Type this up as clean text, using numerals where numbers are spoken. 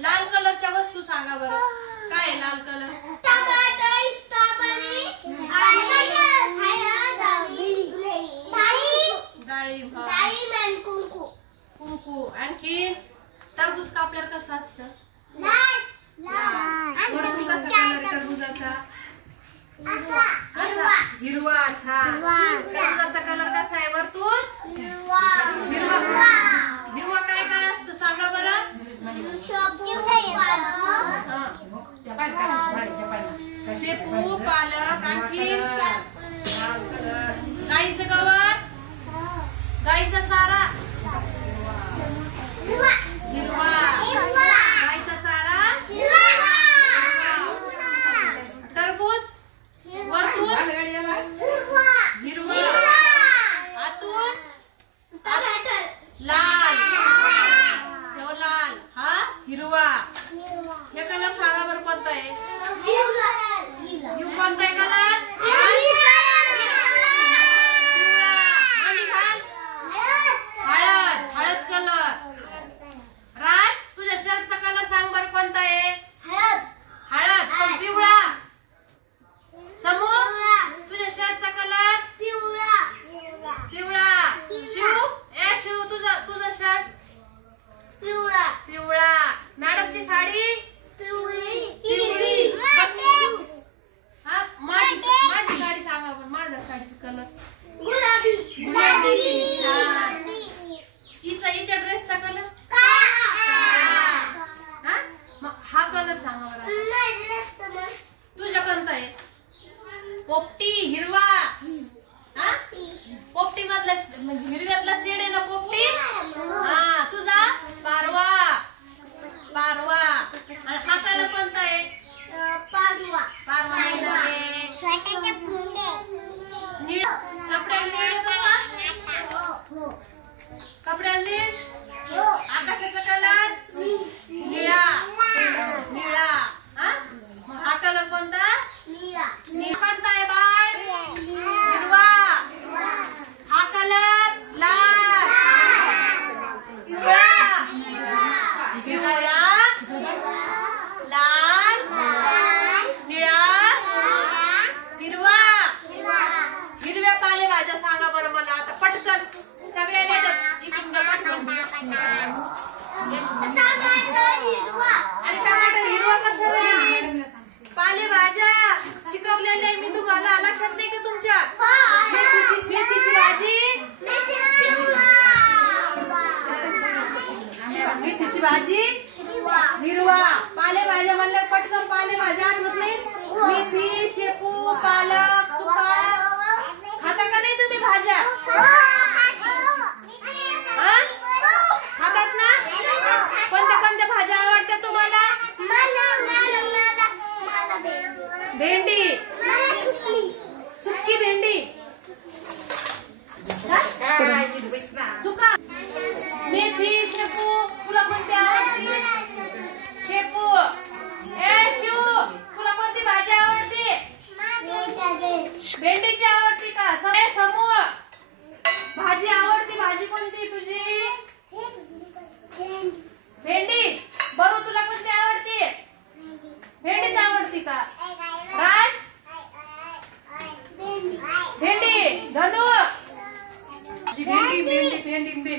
लाल कलरच्या वस्तू सांगा बरं. काय लाल कलर? कुंकू. आणखी टरबूज कापल्यावर कसं असतं? वरतून कसा कलर टरबूजाचा? हिरवा. छान. टरबूजाचा कलर कसा आहे वरतून? हिरवा. काय काय असतं सांगा बरं. शेपू, पालक. आणखी गाईचं गवत, गाईचा चारा. हिरवा. गाईचा चारा टरबूज वरतून हिरवा, आतून लाल. लाल हा हिरवा. हे कलर सांगा बरं कोणता आहे? कोणता आहे कलर? हळद. हळद कलर. राज तुझ्या शर्टचा कलर सांग बरं कोणता आहे? हळद पण पिवळा. समूह तुझ्या शर्टचा कलर? पिवळा. शिव तुझा शर्ट? पिवळा. मॅडमची साडी? पिवळी. हा माझी साडी सांगा बरं. माझ्या साडीचा कलर? गुलाबी. छान. हिच्या ड्रेसचा कलर? हा कलर सांगा बरं. तुझ्या कोणता आहे? पोपटी. हिरवा. पोपटी मधला म्हणजे हिरव्यातला शेड आहे ना पोपटी. हा तुझा? पारवा. आणि हा कलर कोणता आहे? पारवा. नीळ. कपड्याला नीळ. आकाशाचा कलर? निळा. हा कलर कोणता? निळा. कोणता आहे बाळ? हिरवा. हा कलर? लाल. पिवळा. लाल. निळा. हिरवा. हिरव्या पालेभाज्या सांगा बरं मला आता पटकन. सगळ्या इकडून अरे टमाटर हिरवा कसं रे? पालेभाज्या शिकवलेल्या आहे मी तुम्हाला. लक्षात नाही का तुमच्या? मेथीची भाजी. मेथीची भाजी हिरवा. पालेभाज्या म्हणल्या पटकन पालेभाज्या आठवत नाही. मेथी, शेपू, पालक, चुका. खाता का नाही तुम्ही भाज्या? खातात ना? कोणत्या भाज्या आवडतात तुम्हाला? भेंडी. सुकी भेंडी. चुका. मेथी, शेपू. तुला कोणती आवडते? शेपू. शिव तुला कोणती भाजी आवडते? भेंडीची आवडते का? समूह भाजी आवडती. भाजी कोणती तुझी? भेंडी. बरू तुला कोणती आवडते? भेंडीच आवडती का? राज? भेंडी. धनु? भेंडी.